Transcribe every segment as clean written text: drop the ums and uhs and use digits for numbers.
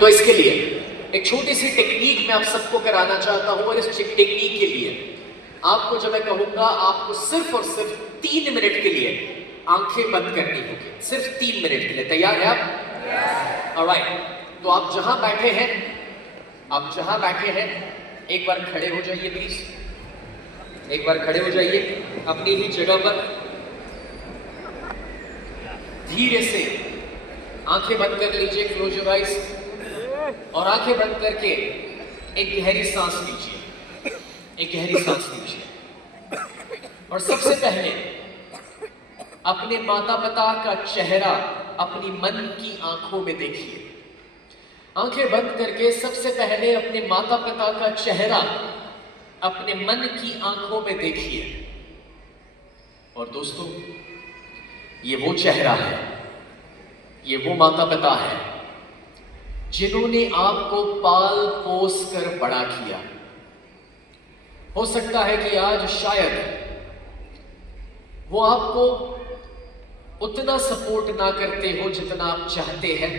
तो इसके लिए एक छोटी सी टेक्निक मैं आप सबको कराना चाहता हूं, और इस टेक्निक के लिए आपको जब मैं कहूंगा, आपको सिर्फ और सिर्फ 3 मिनट के लिए आंखें बंद करनी होगी, सिर्फ 3 मिनट के लिए। तैयार है आप? ऑलराइट, तो आप जहां बैठे हैं, एक बार खड़े हो जाइए प्लीज, एक बार खड़े हो जाइए अपनी ही जगह पर। धीरे से आंखें बंद कर लीजिए, क्लोज योर आइज, और आंखें बंद करके एक गहरी सांस लीजिए, एक गहरी सांस लीजिए। और सबसे पहले अपने माता पिता का चेहरा अपनी मन की आंखों में देखिए। आंखें बंद करके सबसे पहले अपने माता पिता का चेहरा अपने मन की आंखों में देखिए। और दोस्तों, ये वो चेहरा है, ये वो माता पिता है जिन्होंने आपको पाल पोस कर बड़ा किया। हो सकता है कि आज शायद वो आपको उतना सपोर्ट ना करते हो जितना आप चाहते हैं,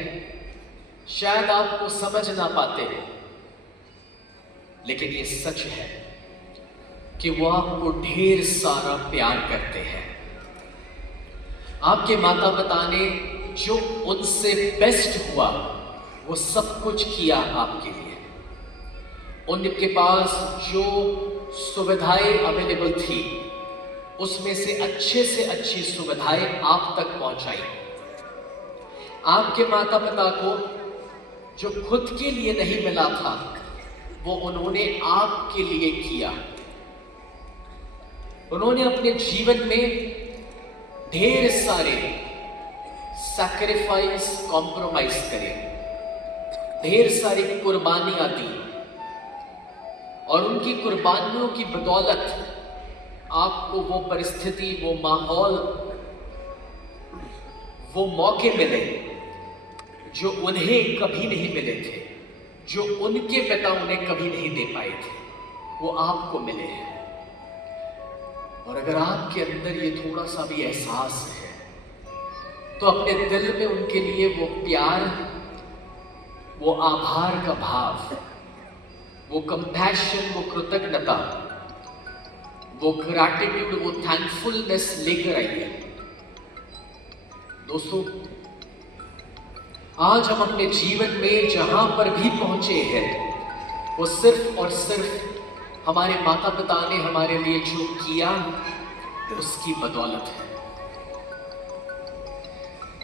शायद आपको समझ ना पाते हो, लेकिन ये सच है कि वो आपको ढेर सारा प्यार करते हैं। आपके माता पिता ने जो उनसे बेस्ट हुआ वो सब कुछ किया आपके लिए। उनके पास जो सुविधाएं अवेलेबल थी उसमें से अच्छी सुविधाएं आप तक पहुंचाई। आपके माता पिता को जो खुद के लिए नहीं मिला था वो उन्होंने आपके लिए किया। उन्होंने अपने जीवन में ढेर सारे सैक्रिफाइस, कॉम्प्रोमाइज करे, ढेर सारी कुर्बानियां दी, और उनकी कुर्बानियों की बदौलत आपको वो परिस्थिति, वो माहौल, वो मौके मिले जो उन्हें कभी नहीं मिले थे, जो उनके पिता उन्हें कभी नहीं दे पाए थे, वो आपको मिले हैं। और अगर आपके अंदर ये थोड़ा सा भी एहसास है तो अपने दिल में उनके लिए वो प्यार, वो आभार का भाव, वो कंपैशन, वो कृतज्ञता, वो ग्रैटिट्यूड, वो थैंकफुलनेस लेकर आइए। दोस्तों, आज हम अपने जीवन में जहां पर भी पहुंचे हैं वो सिर्फ और सिर्फ हमारे माता पिता ने हमारे लिए जो किया उसकी बदौलत है।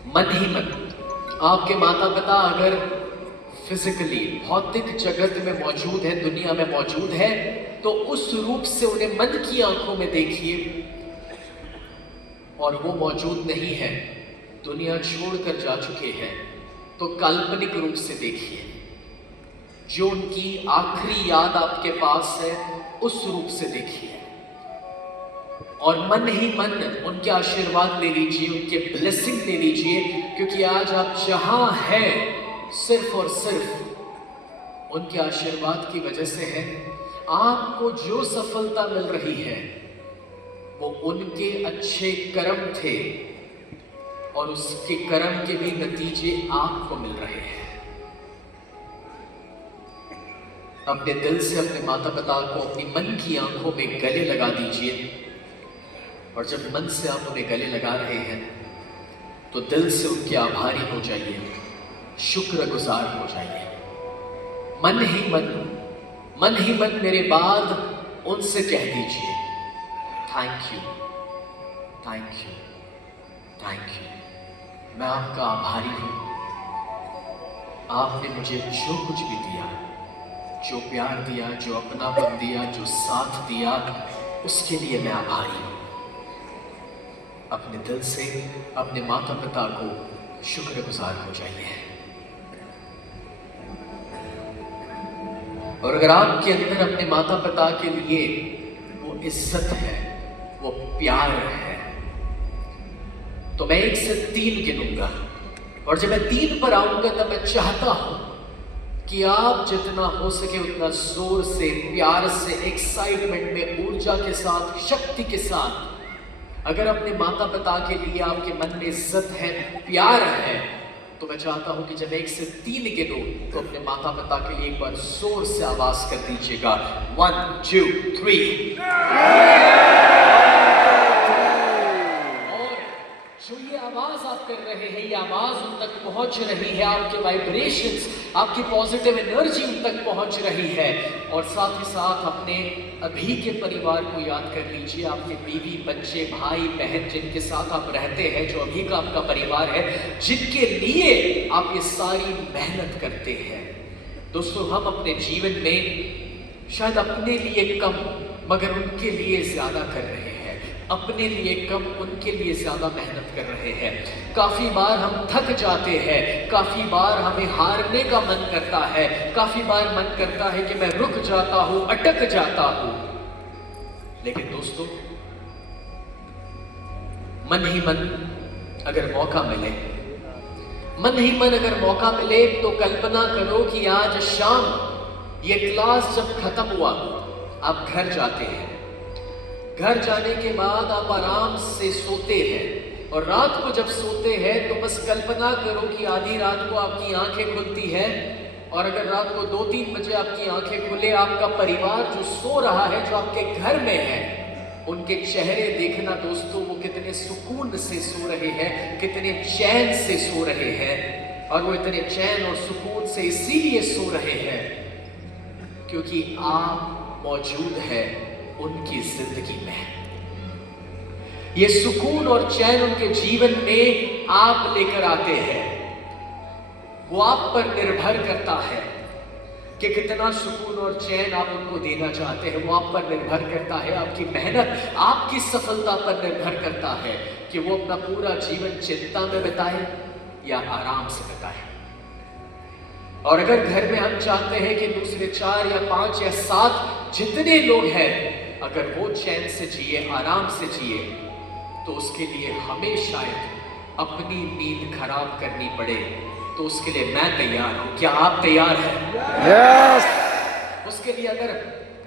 मन ही मन आपके माता पिता अगर फिजिकली, भौतिक जगत में मौजूद है, दुनिया में मौजूद है, तो उस रूप से उन्हें मन की आंखों में देखिए। और वो मौजूद नहीं है, दुनिया छोड़कर जा चुके हैं, तो काल्पनिक रूप से देखिए। जो उनकी आखिरी याद आपके पास है उस रूप से देखिए, और मन ही मन उनके आशीर्वाद ले लीजिए, उनके ब्लेसिंग ले लीजिए, क्योंकि आज आप जहां हैं सिर्फ और सिर्फ उनके आशीर्वाद की वजह से है। आपको जो सफलता मिल रही है वो उनके अच्छे कर्म थे, और उसके कर्म के भी नतीजे आपको मिल रहे हैं। अपने दिल से अपने माता पिता को अपनी मन की आंखों में गले लगा दीजिए, और जब मन से आप उन्हें गले लगा रहे हैं तो दिल से उनके आभारी हो जाइए, शुक्रगुजार हो जाइए। मन ही मन मेरे बाद उनसे कह दीजिए, thank you, thank you, thank you. मैं आपका आभारी हूं। आपने मुझे जो कुछ भी दिया, जो प्यार दिया, जो अपनापन दिया, जो साथ दिया, उसके लिए मैं आभारी हूं। अपने दिल से अपने माता पिता को शुक्रगुजार हो जाइए। और अगर आपके अंदर अपने माता पिता के लिए वो इज्जत है, वो प्यार है, तो मैं 1 से 3 गिनूंगा, और जब मैं 3 पर आऊंगा तब मैं चाहता हूं कि आप जितना हो सके उतना जोर से, प्यार से, एक्साइटमेंट में, ऊर्जा के साथ, शक्ति के साथ, अगर अपने माता पिता के लिए आपके मन में इज्जत है, प्यार है, तो मैं चाहता हूं कि जब 1 से 3 गिनो तो अपने माता पिता के लिए एक बार जोर से आवाज कर दीजिएगा। 1 2 3। और जो ये आवाज आप कर रहे हैं, ये आवाज उन तक पहुंच रही है, आपके वाइब्रेशंस, आपकी पॉजिटिव एनर्जी उन तक पहुंच रही है। और साथ ही साथ अपने अभी के परिवार को याद कर लीजिए, आपके बीवी, बच्चे, भाई, बहन जिनके साथ आप रहते हैं, जो अभी का आपका परिवार है, जिनके लिए आप ये सारी मेहनत करते हैं। दोस्तों, हम अपने जीवन में शायद अपने लिए कम मगर उनके लिए ज्यादा कर रहे हैं, अपने लिए कम उनके लिए ज्यादा मेहनत कर रहे हैं। काफी बार हम थक जाते हैं, काफी बार हमें हारने का मन करता है, काफी बार मन करता है कि मैं रुक जाता हूं, अटक जाता हूं। लेकिन दोस्तों, मन ही मन अगर मौका मिले, मन ही मन अगर मौका मिले तो कल्पना करो कि आज शाम ये क्लास जब खत्म हुआ, आप घर जाते हैं, घर जाने के बाद आप आराम से सोते हैं, और रात को जब सोते हैं तो बस कल्पना करो कि आधी रात को आपकी आंखें खुलती है, और अगर रात को 2-3 बजे आपकी आंखें खुले, आपका परिवार जो सो रहा है, जो आपके घर में है, उनके चेहरे देखना दोस्तों, वो कितने सुकून से सो रहे हैं, कितने चैन से सो रहे हैं। और वो इतने चैन और सुकून से इसीलिए सो रहे हैं क्योंकि आप मौजूद है उनकी जिंदगी में। ये सुकून और चैन उनके जीवन में आप लेकर आते हैं। वो आप पर निर्भर करता है कि कितना सुकून और चैन आप उनको देना चाहते हैं। वो आप पर निर्भर करता है, आपकी मेहनत, आपकी सफलता पर निर्भर करता है कि वो अपना पूरा जीवन चिंता में बिताए या आराम से बिताए। और अगर घर में हम चाहते हैं कि दूसरे 4 या 5 या 7 जितने लोग हैं, अगर वो चैन से जिए, आराम से जिए, तो उसके लिए हमें शायद अपनी नींद खराब करनी पड़े, तो उसके लिए मैं तैयार हूं। क्या आप तैयार हैं? Yes! उसके लिए अगर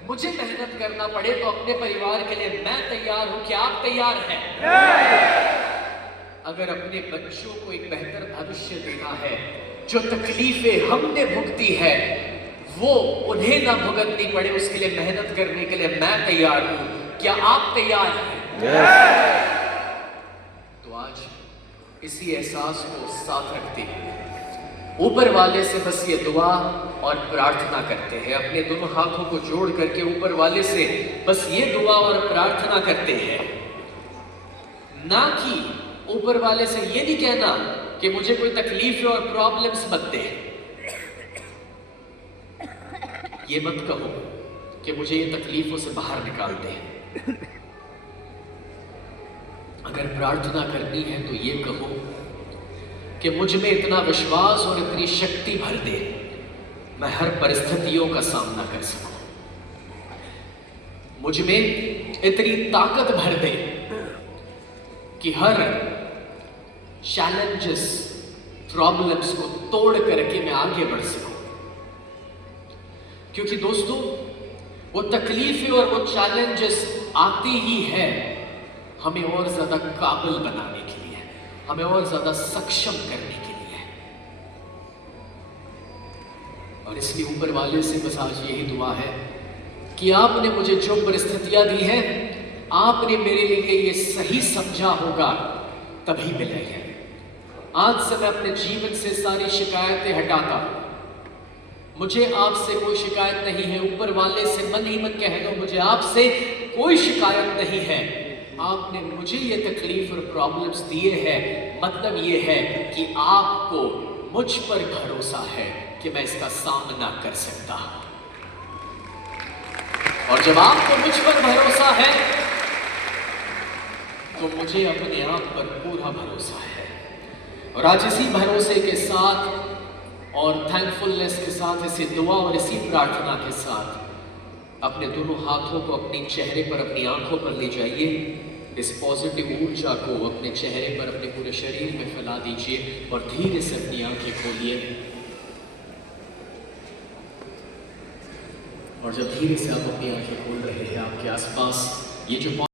मुझे मेहनत करना पड़े तो अपने परिवार के लिए मैं तैयार हूं। क्या आप तैयार हैं? अगर अपने बच्चों को एक बेहतर भविष्य देना है, जो तकलीफें हमने भुगती है वो उन्हें ना भुगतनी पड़े, उसके लिए मेहनत करने के लिए मैं तैयार हूं। क्या आप तैयार हैं? Yes! तो आज इसी एहसास को साथ रखते हुए ऊपर वाले से बस ये दुआ और प्रार्थना करते हैं। अपने दोनों हाथों को जोड़ करके ऊपर वाले से बस ये दुआ और प्रार्थना करते हैं, ना कि ऊपर वाले से ये नहीं कहना कि मुझे कोई तकलीफ और प्रॉब्लम्स मत दे। ये मत कहो कि मुझे ये तकलीफों से बाहर निकाल दे। अगर प्रार्थना करनी है तो ये कहो कि मुझ में इतना विश्वास और इतनी शक्ति भर दे, मैं हर परिस्थितियों का सामना कर सकूं। मुझ में इतनी ताकत भर दे कि हर चैलेंजेस, प्रॉब्लम्स को तोड़ करके मैं आगे बढ़ सकूं। क्योंकि दोस्तों, वो तकलीफें और वो चैलेंजेस आती ही है हमें और ज्यादा काबिल बनाने के लिए, हमें और ज्यादा सक्षम करने के लिए। और इसलिए ऊपर वाले से बस आज यही दुआ है कि आपने मुझे जो परिस्थितियां दी हैं, आपने मेरे लिए ये सही समझा होगा, तभी मिले हैं। आज से मैं अपने जीवन से सारी शिकायतें हटाता हूं। मुझे आपसे कोई शिकायत नहीं है। ऊपर वाले से मन ही मन कह दो, मुझे आपसे कोई शिकायत नहीं है। आपने मुझे ये तकलीफ और प्रॉब्लम्स दिए हैं, मतलब ये है कि आपको मुझ पर भरोसा है कि मैं इसका सामना कर सकता हूं। और जब आपको मुझ पर भरोसा है तो मुझे अपने आप पर पूरा भरोसा है। और आज इसी भरोसे के साथ और थैंकफुलनेस के साथ, इसी दुआ और इसी प्रार्थना के साथ अपने दोनों हाथों को अपने चेहरे पर, अपनी आंखों पर ले जाइए। इस पॉजिटिव ऊर्जा को अपने चेहरे पर, अपने पूरे शरीर में फैला दीजिए और धीरे से अपनी आंखें खोलिए। और जब धीरे से आप अपनी आंखें खोल रहे हैं, आपके आसपास ये जो